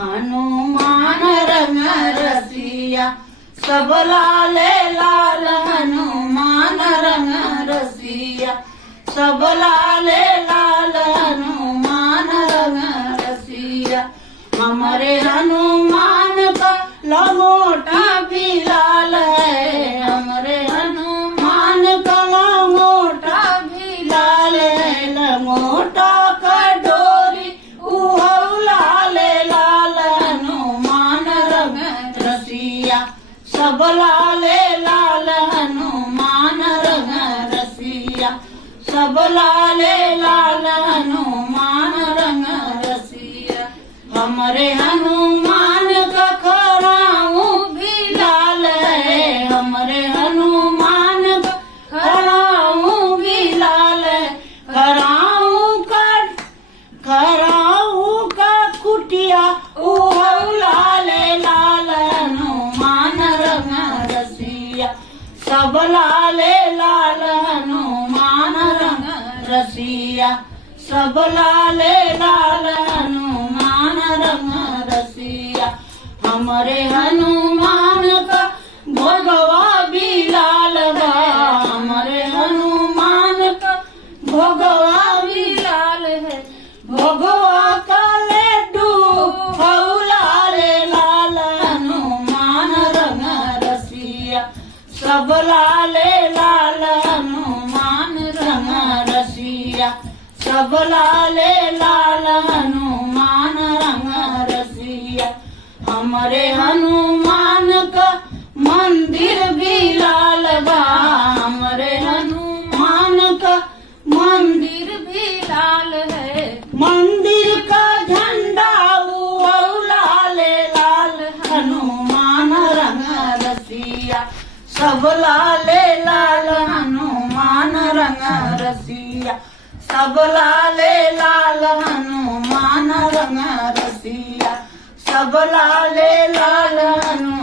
हनुमान रंग रसिया सब लाले लाल, हनुमान रंग रसिया सब लाले लाल, हनुमान रंग रसिया। हमारे हनुमान का लंगोटा भी लाल है, हमारे हनुमान का लंगोटा भी लाल है। लंगोटा का डोरी उहौ लाल लाल, हनुमान रंग रसिया सब लाले लाल, हनुमान रंग रसिया सब लाले लाल, हनुमान रंग रसिया। हमारे हनुमान का खड़ाऊ भी लाल है, हमारे हनुमान का खड़ाऊ भी लाल है। खड़ाऊ का कुटिया उहौ लाल लाल, हनुमान रंग रसिया सब लाले लाल, हनुमान रंग रसिया सब लाले लाल, हनुमान रंग रसिया। हमारे हनुमान का भोगवा भी लाल बा, हमारे हनुमान का भोगवा भी लाल है। भोगवा का लड्डू हौ लाल लाल, हनुमान रंग रसिया सब लाले लाल, हनुमान रंग रसिया सब लाले लाल, हनुमान रंग रसिया। हमारे हनुमान का मंदिर भी लाल बा, हमारे हनुमान का मंदिर भी लाल है। मंदिर का झंडा उहौ लाल लाल, हनुमान रंग रसिया सब लाले लाल, हनुमान रंग रसिया सब लाले लाल, हनुमान रंग रसिया सब लाले लाल, हनुमान